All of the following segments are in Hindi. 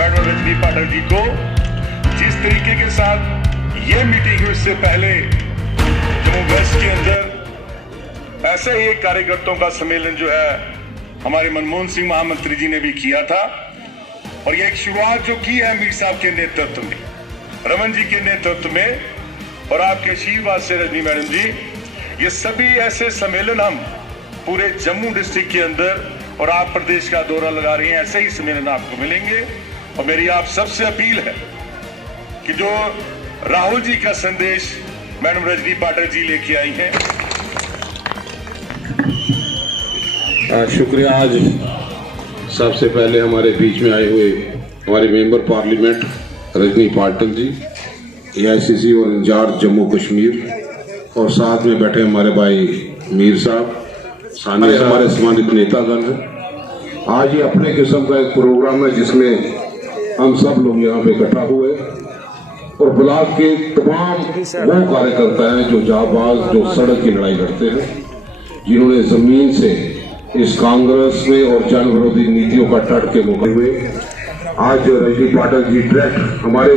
मैडम रजनी पाठक जी को जिस तरीके के साथ ये मीटिंग हुई, इससे पहले जम्मू वेस्ट के अंदर ऐसे ही एक कार्यकर्ताओं का सम्मेलन जो है हमारे मनमोहन सिंह महामंत्री जी ने भी किया था। और ये एक शुरुआत जो की है मीर साहब के नेतृत्व में, रमन जी के नेतृत्व में और आपके आशीर्वाद से रजनी मैडम जी, ये सभी ऐसे सम्मेलन हम पूरे जम्मू डिस्ट्रिक्ट के अंदर, और आप प्रदेश का दौरा लगा रहे हैं, ऐसे ही सम्मेलन आपको मिलेंगे। और मेरी आप सबसे अपील है कि जो राहुल जी का संदेश मैडम रजनी पाठक जी लेके आई हैं। शुक्रिया। आज सबसे पहले हमारे बीच में आए हुए हमारे member parliament Rajni Patil ji, AICC और इंचार्ज जम्मू कश्मीर, और साथ में बैठे हमारे भाई मीर साहब, हमारे सम्मानित नेतागण हैं। आज ये अपने किस्म का एक प्रोग्राम है जिसमें हम सब लोग यहाँ पे इकट्ठा हुए और ब्लॉक के तमाम वो कार्यकर्ता हैं जो जाबाज, जो सड़क की लड़ाई लड़ते हैं, जिन्होंने जमीन से इस कांग्रेस में और जन विरोधी नीतियों का टट के मुकाबले हुए। आज जो रजनी पाठक जी डायरेक्ट हमारे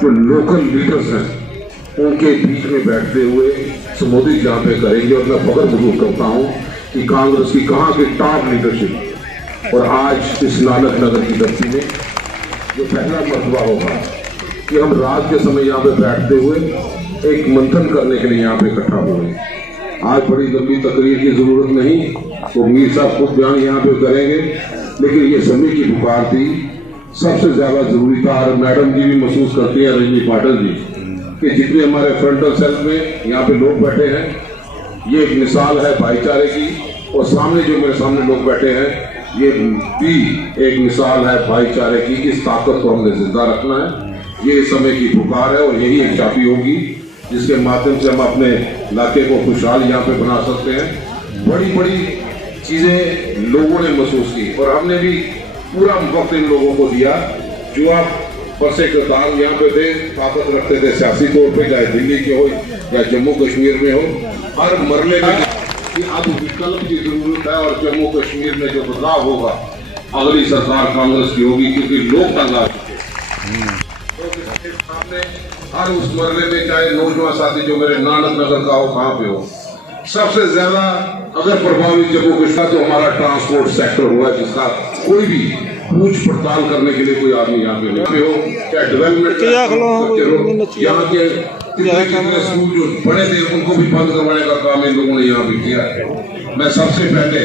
जो लोकल लीडर्स हैं उनके बीच में बैठते हुए संबोधित जहाँ पे करेंगे। और मैं फख्र महसूस करता हूँ कि कांग्रेस की कहाँ की टॉप लीडरशिप, और आज इस नानक नगर की धरती में जो पहला मरतबा होगा कि हम रात के समय यहाँ पे बैठते हुए एक मंथन करने के लिए यहाँ पे इकट्ठा हुए। आज बड़ी लंबी तकरीर की जरूरत नहीं, तो मीर साहब खुद बयान यहाँ पे करेंगे, लेकिन ये समय की पुकार थी, सबसे ज्यादा जरूरी था। और मैडम जी भी महसूस करती है, रजनी पाटिल जी, कि जितने हमारे फ्रंटल सेल में यहाँ पे लोग बैठे हैं, ये एक मिसाल है भाईचारे की, और सामने जो मेरे सामने लोग बैठे हैं ये भी एक मिसाल है भाईचारे की। इस ताकत को हमने जिंदा रखना है, ये समय की पुकार है, और यही एक चाबी होगी जिसके माध्यम से हम अपने इलाके को खुशहाल यहाँ पे बना सकते हैं। बड़ी बड़ी चीजें लोगों ने महसूस की, और हमने भी पूरा वक्त इन लोगों को दिया जो आप परसे कतार यहाँ पे थे, ताकत रखते थे सियासी तौर पे, चाहे दिल्ली के हो या जम्मू कश्मीर में हो। हर मरले में कि अब विकल्प की जरूरत है, और जम्मू कश्मीर में जो बदलाव होगा अगली सरकार कांग्रेस की होगी, क्योंकि लोग तंग आ चुके हैं। तो सामने हर उस मरले में, चाहे नौजवान साथी जो मेरे नानक नगर का हो, कहाँ पे हो, सबसे ज्यादा अगर प्रभावित जम्मू कश्मीर तो हमारा ट्रांसपोर्ट सेक्टर हुआ, जिसका कोई भी पूछ पड़ताल करने के लिए कोई आदमी यहाँ पे नहीं हो, चाहे डेवलपमेंट यहाँ के कितने स्कूल जो बड़े थे उनको भी बंद करवाने का काम इन लोगों ने यहाँ भी किया है। मैं सबसे पहले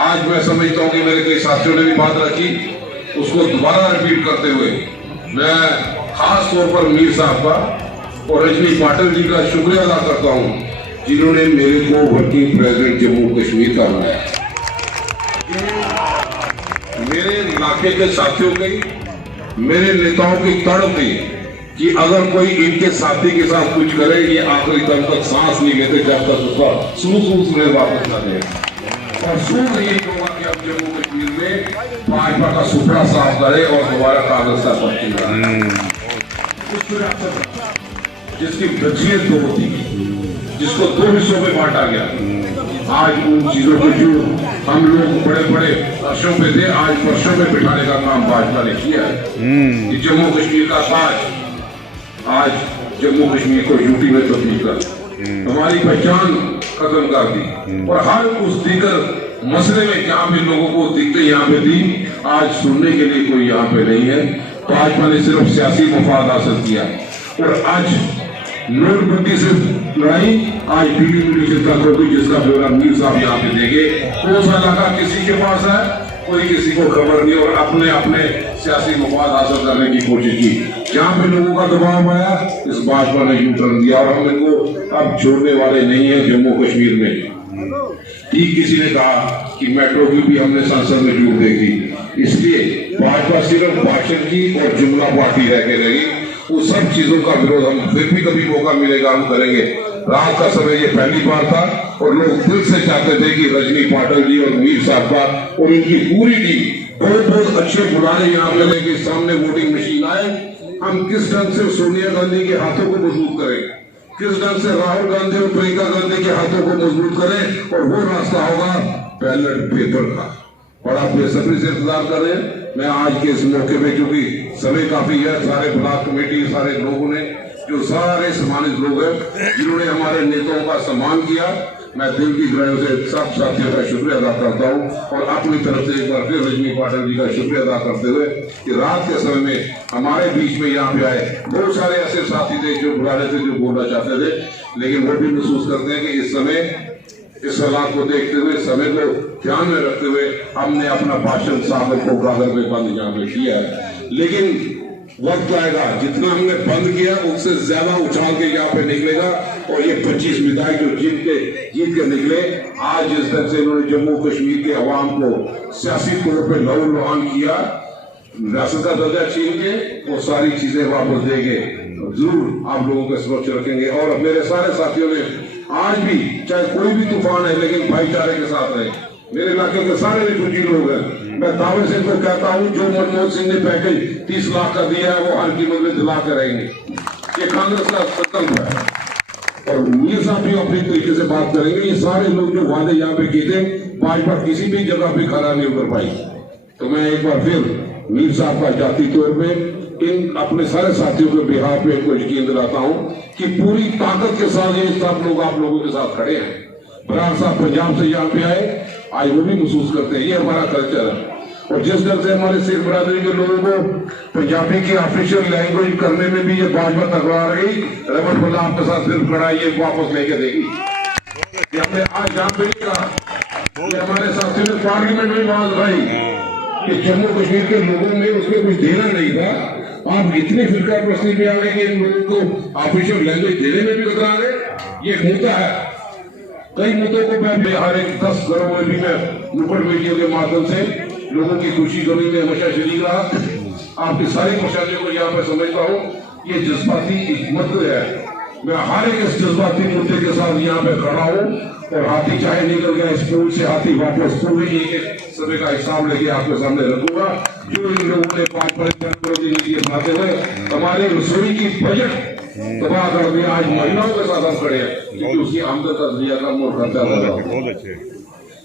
आज मैं समझता हूँ कि मेरे कई साथियों ने भी बात रखी, उसको दोबारा रिपीट करते हुए मैं खास तौर पर मीर साहब का और रजनी पाटिल जी का शुक्रिया अदा करता हूँ, जिन्होंने मेरे को वर्किंग प्रेसिडेंट जम्मू कश्मीर का बनाया। मेरे इलाके के साथियों की, मेरे नेताओं की तड़प थी कि अगर कोई इनके साथी के साथ कुछ करे, ये आखिरी दम तक सांस नहीं लेते जब तक उसका सूस में वापस ना जाए। और सूस यही होगा कि अब जम्मू कश्मीर में भाजपा का सुपड़ा साफ करे और दोबारा कांग्रेस का पक्की जिसकी वजह दो थी, जिसको दो हिस्सों में बांटा गया। आज उन चीजों को जो हम लोग बड़े बड़े वर्षों पे थे, आज वर्षों में बिठाने का काम भाजपा ने किया है। कि जम्मू कश्मीर का ताज आज जम्मू कश्मीर को यूटी में तब्दील कर हमारी पहचान खत्म कर दी। और हर उस दीगर मसले में जहाँ पे लोगों को दिक्कतें यहाँ पे थी, आज सुनने के लिए कोई यहाँ पे नहीं है। भाजपा ने सिर्फ सियासी मफाद हासिल किया। और आज नोटबंदी से लड़ाई आज पीली मीडिया से तक होगी, जिसका ब्यौरा मीर साहब यहाँ पे देंगे। कौन सा इलाका किसी के पास है, कोई किसी को खबर नहीं, और अपने अपने सियासी मफाद हासिल करने की कोशिश की। जहाँ पे लोगों का दबाव आया, इस भाजपा ने यू टर्न दिया और हम इनको अब छोड़ने वाले नहीं है जम्मू कश्मीर में। ठीक किसी ने कहा कि मेट्रो की भी हमने संसद में जूट देखी, इसलिए भाजपा सिर्फ भाषण की और जुमला पार्टी रह के रहेगी। उन सब चीजों का विरोध हम फिर भी कभी मौका मिलेगा हम करेंगे। रात का समय ये पहली बार था और लोग दिल से चाहते थे कि रजनी पाटिल जी और मीर साहब का और इनकी पूरी टीम बहुत बहुत अच्छे बुलाने यहाँ पे लेके सामने वोटिंग मशीन आए। हम किस ढंग से सोनिया गांधी के हाथों को मजबूत करें, किस ढंग से राहुल गांधी और प्रियंका गांधी के हाथों को मजबूत करें, और वो रास्ता होगा बैलेट पेपर का। और आप बेसब्री से इंतजार कर रहे हैं। मैं आज के इस मौके में, क्योंकि समय काफी है, सारे ब्लॉक कमेटी सारे लोगों ने, जो सारे सम्मानित लोग हैं जिन्होंने हमारे नेताओं का सम्मान किया, मैं दिल की गहराइयों से सब साथियों का शुक्रिया अदा करता हूं। और अपनी तरफ से एक बार फिर रजनी पाटिल जी का शुक्रिया अदा करते हुए कि रात के समय में हमारे बीच में यहाँ पे आए। बहुत सारे ऐसे साथी थे जो बुलाने थे, जो बोलना चाहते थे, लेकिन वो भी महसूस करते हैं कि इस समय इस हालात को देखते हुए, समय को ध्यान में रखते हुए हमने अपना भाषण सागर को गागर में बंद यहाँ पे किया है। लेकिन वक्त आएगा, जितना हमने बंद किया उससे ज्यादा उछाल के यहाँ पे निकलेगा। और ये 25 विधायक जो जीत के निकले, आज इस तरह से इन्होंने जम्मू कश्मीर के अवाम को सियासी तौर पे लहू लुहान किया, रियासत का दर्जा छीन के वो सारी चीजें वापस देंगे। जरूर आप लोगों के समक्ष रखेंगे। और मेरे सारे साथियों ने आज भी, चाहे कोई भी तूफान है, लेकिन भाईचारे के साथ रहे। मेरे इलाके के सारे रिफ्यूजी लोग हैं। मैं दावे से इनको कहता हूँ, जो मनमोहन सिंह ने पैकेज 30 लाख का दिया है, वो हर कीमत में दिला कर रहेंगे। ये कांग्रेस का संकल्प है। और मीर साहब भी अपनी तरीके से बात करेंगे। ये सारे लोग जो वादे यहाँ पे किए थे, भाजपा किसी भी जगह पे खड़ा नहीं उतर पाई। तो मैं एक बार फिर मीर साहब का जाती तौर पे इन अपने सारे साथियों के बिहार पे इनको यकीन दिलाता हूँ कि पूरी ताकत के साथ ये सब लोग आप लोगों के साथ खड़े हैं। बरार साहब पंजाब से यहाँ पे आए, आज वो भी महसूस करते हैं, ये हमारा कल्चर है। और जिस तरह से हमारे सिख बरादरी के लोगों को पंजाबी की ऑफिशियल लैंग्वेज करने में भी ये भाजपा तकरा रही, रमन भल्ला आपके साथ फिर खड़ा ये वापस लेके देगी। हमने आज यहाँ पे कहा, हमारे साथियों ने पार्लियामेंट में बात भाई कि जम्मू कश्मीर के लोगों में उसमें कुछ देना नहीं था। आप इतनी फिरका प्रश्न में आ गए कि इन लोगों को ऑफिशियल लैंग्वेज देने में भी कतरा रहे। ये एक मुद्दा है। कई मुद्दों को मैं हर एक 10 घरों में भी मैं नुक्कड़ मीडिया के माध्यम से लोगों की खुशी गमी में हमेशा शरीक रहा। आपकी सारी परेशानियों को यहाँ पर समझता हूँ। ये जज्बाती हिम्मत है। मैं हर एक इस जज्बाती मुद्दे के साथ यहाँ पे खड़ा हूँ। और हाथी चाहे निकल गया स्कूल से, हाथी वापस पूरे एक समय का हिसाब लेके आपके सामने रखूंगा। जो इन लोगों ने 5 नीति अपनाते हुए हमारे रसोई की बजट तबाह कर दिया। आज महिलाओं के साथ हम खड़े हैं, क्योंकि उसकी आमदन का जरिया कम और खर्चा ज्यादा।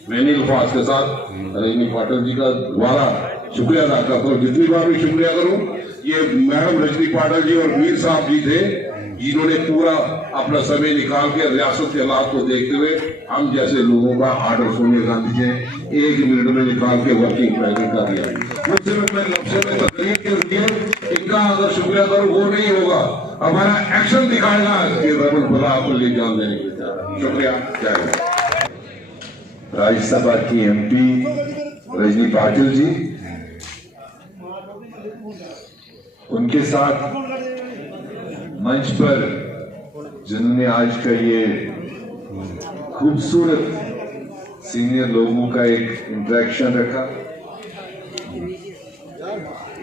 मैं इन अल्फाज के साथ रजनी पाटिल जी का दोबारा शुक्रिया अदा करता हूँ। जितनी बार भी शुक्रिया करूँ, ये मैडम रजनी पाटिल जी और मीर साहब जी थे, जिन्होंने पूरा अपना समय निकाल के रियासत के हालात को देखते हुए हम जैसे लोगों का आर्डर सोनिया गांधी जी 1 मिनट में निकाल के वर्किंग प्लानिंग कर दिया। वो सिर्फ मैं लफ्ज़ों में तकरीर के जरिए इनका अगर शुक्रिया करूँ वो नहीं होगा, हमारा एक्शन दिखाएगा कि रमन भला आपको ले जान देने के लिए। शुक्रिया। जय। राज्यसभा की MP रजनी पाटिल जी, उनके साथ मंच पर जिन्होंने आज का ये खूबसूरत सीनियर लोगों का एक इंटरेक्शन रखा,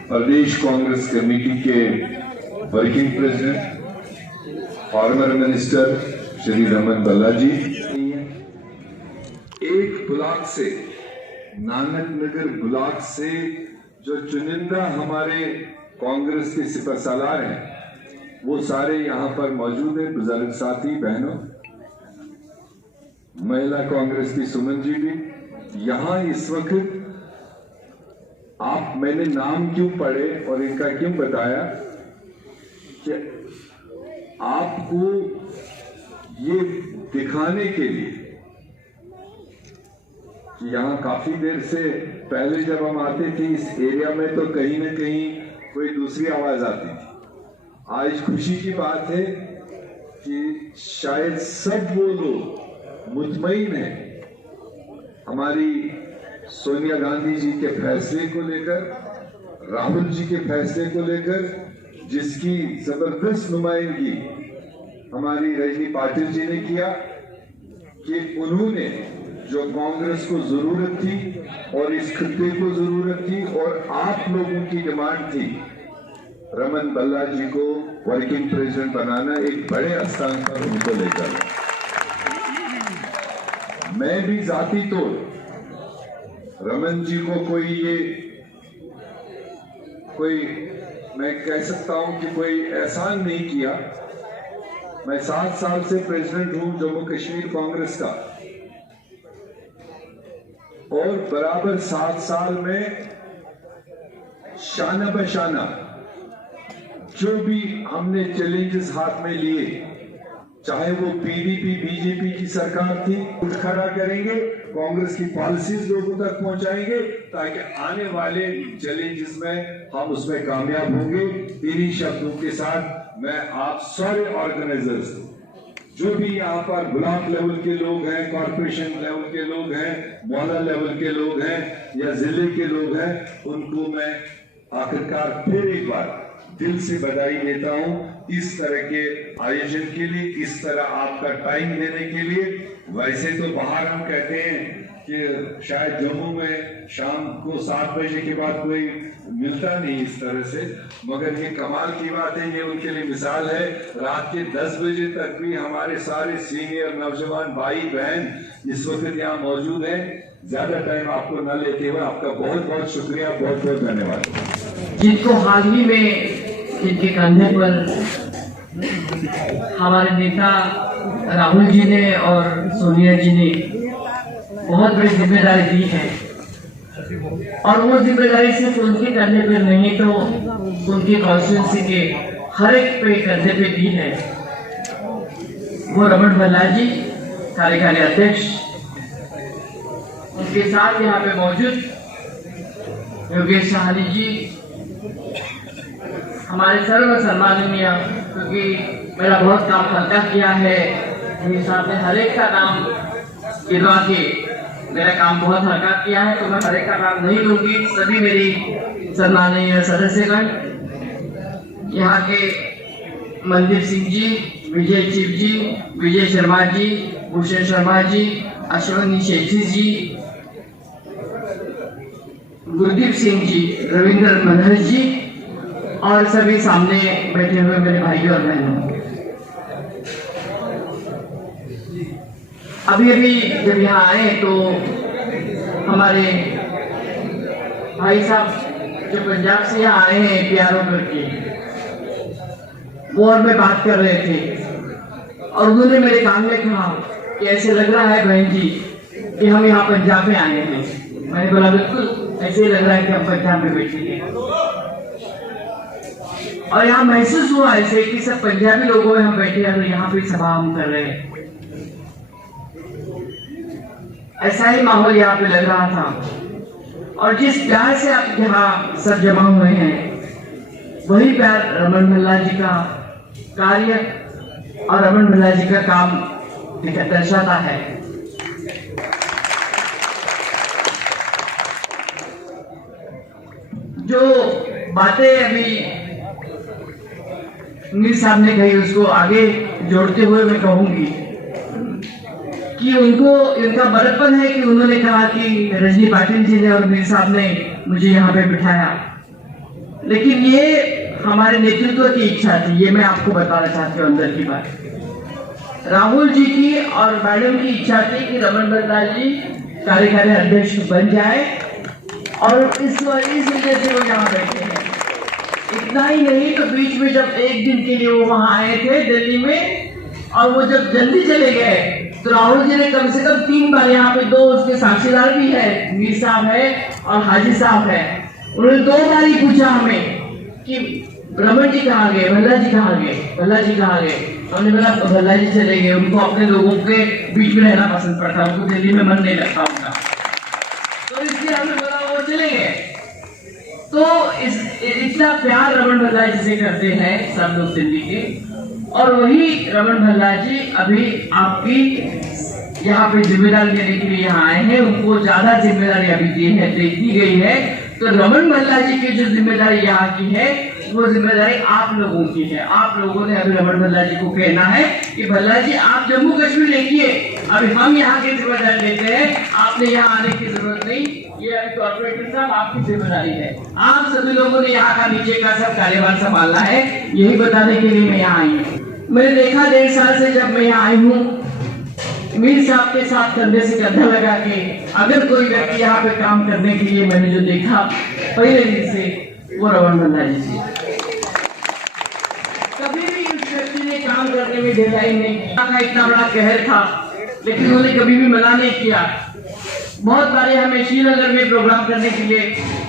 प्रदेश कांग्रेस कमेटी के working president, former minister Shri Raman Bhalla ji, एक ब्लॉक से, नानक नगर ब्लॉक से जो चुनिंदा हमारे कांग्रेस के सिपहसालार हैं, वो सारे यहाँ पर मौजूद हैं। बुजुर्ग साथी बहनों, महिला कांग्रेस की सुमन जी भी यहाँ इस वक्त। आप, मैंने नाम क्यों पढ़े और इनका क्यों बताया कि आपको ये दिखाने के लिए कि यहाँ काफी देर से पहले जब हम आते थे इस एरिया में तो कहीं ना कहीं कोई दूसरी आवाज आती थी। आज खुशी की बात है कि शायद सब वो लोग मुतमईन हैं हमारी सोनिया गांधी जी के फैसले को लेकर, राहुल जी के फैसले को लेकर, जिसकी जबरदस्त नुमाइंदगी हमारी रजनी पाटिल जी ने किया कि उन्होंने जो कांग्रेस को जरूरत थी और इस खित्ते को जरूरत थी और आप लोगों की डिमांड थी, रमन भल्ला जी को वर्किंग प्रेसिडेंट बनाना, एक बड़े स्थान पर उनको लेकर। मैं भी जाती तौर रमन जी को मैं कह सकता हूं कि कोई एहसान नहीं किया। मैं 7 साल से प्रेसिडेंट हूं जम्मू कश्मीर कांग्रेस का, और बराबर 7 साल में शाना बशाना जो भी हमने चैलेंजेस हाथ में लिए, चाहे वो पीडीपी बीजेपी की सरकार थी, उठ खड़ा करेंगे, कांग्रेस की पॉलिसीज लोगों तक पहुंचाएंगे ताकि आने वाले चैलेंजेस में हम उसमें कामयाब होंगे। इन्हीं शब्दों के साथ मैं आप सारे ऑर्गेनाइजर्स, जो भी यहाँ पर ब्लॉक लेवल के लोग हैं, कॉर्पोरेशन लेवल के लोग हैं, मोहल्ला लेवल के लोग हैं या जिले के लोग हैं, उनको मैं आखिरकार फिर एक बार दिल से बधाई देता हूं इस तरह के आयोजन के लिए, इस तरह आपका टाइम देने के लिए। वैसे तो बाहर हम कहते हैं कि शायद जम्मू में शाम को 7 बजे के बाद कोई मिलता नहीं इस तरह से, मगर ये कमाल की बात है, ये उनके लिए मिसाल है। रात के 10 बजे तक भी हमारे सारे सीनियर नौजवान भाई बहन इस वक्त यहाँ मौजूद हैं। ज्यादा टाइम आपको न लेते हुए आपका बहुत बहुत शुक्रिया, बहुत बहुत धन्यवाद। जिनको हाल ही में जिनके कंधे पर हमारे नेता राहुल जी ने और सोनिया जी ने बहुत बड़ी जिम्मेदारी दी है, और वो जिम्मेदारी सिर्फ उनके कंधे पर नहीं तो उनकी कॉन्स्टिट्यूंसी के हर एक पे कंधे पे दी है। वो रमन भल्ला जी कार्यकारी अध्यक्ष, उनके साथ यहाँ पे मौजूद योगेश साहनी जी, हमारे सर्व सम्माननीय, क्योंकि मेरा बहुत काम हल्का किया है, मेरे साथ में हर एक का नाम गिनवा के मेरा काम बहुत हल्का किया है, तो मैं हर एक का नाम नहीं लूंगी। सभी मेरी सम्माननीय सदस्यगण, यहाँ के मनदीप सिंह जी, विजय चिप जी, विजय शर्मा जी, भूषण शर्मा जी, अश्वनी शेठी जी, गुरदीप सिंह जी, रविंद्र मनहर जी, और सभी सामने बैठे हुए मेरे भाई और बहनों, अभी जब यहाँ आए तो हमारे भाई साहब जो पंजाब से यहाँ आए हैं प्यारों करके, वो और मैं बात कर रहे थे, और उन्होंने मेरे कान में कहा कि ऐसे लग रहा है बहन जी कि हम यहाँ पंजाब में आए हैं। मैंने बोला बिल्कुल ऐसे लग रहा है कि हम पंजाब में बैठे हैं, और यहाँ महसूस हुआ ऐसे कि सब पंजाबी लोगों में हम बैठे हैं, तो यहाँ पे सभा हम कर रहे हैं। ऐसा ही माहौल यहाँ पे लग रहा था, और जिस प्यार से आप यहाँ सब जमा हुए हैं, वही प्यार रमन भल्ला जी का कार्य और रमन भल्ला जी का काम दर्शाता है। जो बातें अभी मीर साहब ने कही, उसको आगे जोड़ते हुए मैं कहूंगी कि उनको इनका बड़प्पन है कि उन्होंने कहा कि रजनी पाटिल जी ने और मीर साहब ने मुझे यहाँ पे बिठाया, लेकिन ये हमारे नेतृत्व की इच्छा थी, ये मैं आपको बताना चाहती हूँ अंदर की बात। राहुल जी की और मैडम की इच्छा थी कि रमन भल्ला जी कार्यकारी अध्यक्ष बन जाए और इस वजह से वो यहाँ बैठे हैं। इतना ही नहीं तो बीच में जब एक दिन के लिए वो वहाँ आए थे दिल्ली में और वो जब जल्दी चले गए तो राहुल जी ने कम से कम 3 बार, यहाँ पे 2 उसके साक्षीदार भी है, मीर साहब है और हाजी साहब है, उन्होंने 2 बार ही पूछा हमें कि रमन जी कहाँ गए, भल्ला जी कहाँ गए, भल्ला जी कहाँ गए। हमने बोला भल्ला जी चले गए, उनको अपने लोगों के बीच में रहना पसंद पड़ता, उनको दिल्ली में मन नहीं लगता उनका, तो इसलिए हमने बोला वो चले गए। तो इतना प्यार रमन भल्ला जी से करते हैं सब लोग दिल्ली के, और वही रमन भल्ला जी अभी आपकी यहाँ पे जिम्मेदारी लेने के लिए यहाँ आए हैं, उनको ज्यादा जिम्मेदारी अभी दी गई है। तो रमन भल्ला जी की जो जिम्मेदारी यहाँ की है वो जिम्मेदारी आप लोगों की है। आप लोगों ने अभी रमन भल्ला जी को कहना है कि भल्ला जी आप जम्मू कश्मीर देखिए, अभी हम यहाँ की जिम्मेदारी लेते हैं, आपने यहाँ आने की जरूरत नहीं, ये अभी कॉर्पोरेटर साहब आपकी जिम्मेदारी है। आप सभी लोगों ने यहाँ का नीचे का सब कार्यभार संभालना है, यही बताने के लिए मैं यहाँ आई हूँ। मैंने देखा 1.5 साल से जब मैं यहाँ आई हूँ, मीर साहब के साथ कंधे से कंधा लगा के अगर कोई व्यक्ति यहाँ पे काम करने के लिए मैंने जो देखा पहले दिन से, वो रमन भल्ला जी से। कभी भी उस व्यक्ति ने काम करने में ढिलाई नहीं किया, इतना बड़ा कहर था लेकिन उन्होंने कभी भी मना नहीं किया। बहुत बारे हमें श्रीनगर में प्रोग्राम करने के लिए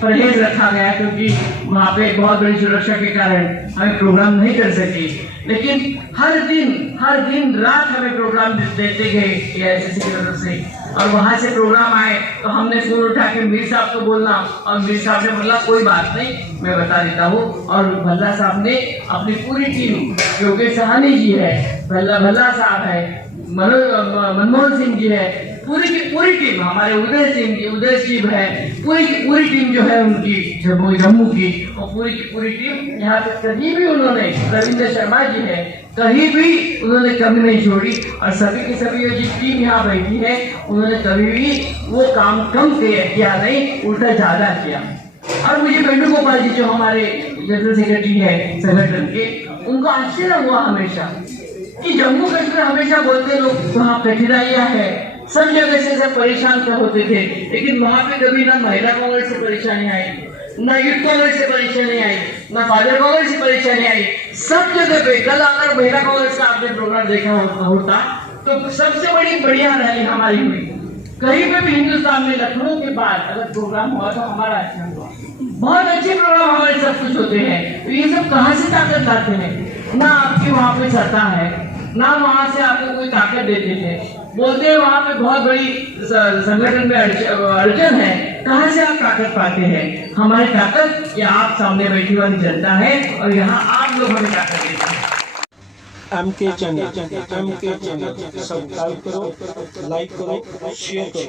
परहेज रखा गया क्योंकि वहाँ पे बहुत बड़ी सुरक्षा के कारण हमें प्रोग्राम नहीं कर सके, लेकिन हर दिन रात हमें प्रोग्राम देते गए AICC की तरफ से, और वहाँ से प्रोग्राम आए तो हमने फोन उठा के मीर साहब को बोलना, और मीर साहब ने बोला कोई बात नहीं मैं बता देता हूँ, और भल्ला साहब ने अपनी पूरी टीम, योगेश सहानी जी है, भल्ला साहब है, मनमोहन सिंह जी है, पूरी की पूरी टीम, हमारे उदय शिव है, पूरी की पूरी टीम जो है उनकी जम्मू की, और पूरी की पूरी टीम यहाँ पे कहीं भी उन्होंने, रविंद्र शर्मा जी है, कहीं भी उन्होंने कमी नहीं छोड़ी, और सभी की सभी जो टीम यहाँ बैठी है उन्होंने कभी भी वो काम कम किया नहीं, उल्टा ज्यादा किया। और मुझे वेणुगोपाल जी जो हमारे जनरल सेक्रेटरी है संगठन के, उनको आश्चर्य हुआ हमेशा कि जम्मू कश्मीर हमेशा बोलते लोग वहाँ कठिनाइयाँ है, सब जगह से सब परेशान कर होते थे, लेकिन वहाँ पे कभी ना महिला कांग्रेस से परेशानी आई, ना यूथ कांग्रेस से परेशानी आई, ना फादर कांग्रेस से परेशानी आई। सब जगह पे कल अगर महिला कांग्रेस का आपने प्रोग्राम देखा होता तो सबसे बड़ी बढ़िया रैली हमारी हुई। कहीं पे भी हिंदुस्तान में लखनऊ के बाद अगर प्रोग्राम हुआ तो हमारा अच्छा हुआ। बहुत अच्छे प्रोग्राम हमारे सब कुछ होते हैं, तो ये सब कहाँ से ताकत लाते हैं? ना आपकी वहाँ पे सत्ता है, ना वहाँ से आपको कोई ताकत देते थे, बोलते हैं वहाँ पे बहुत बड़ी संगठन में अड़चन है, कहाँ से आप ताकत पाते हैं? हमारी ताकत ये आप सामने बैठी वाली जनता है, और यहाँ आप लोग हमें ताकत देते हैं। MK चैनल सब्सक्राइब करो, लाइक करो, शेयर करो।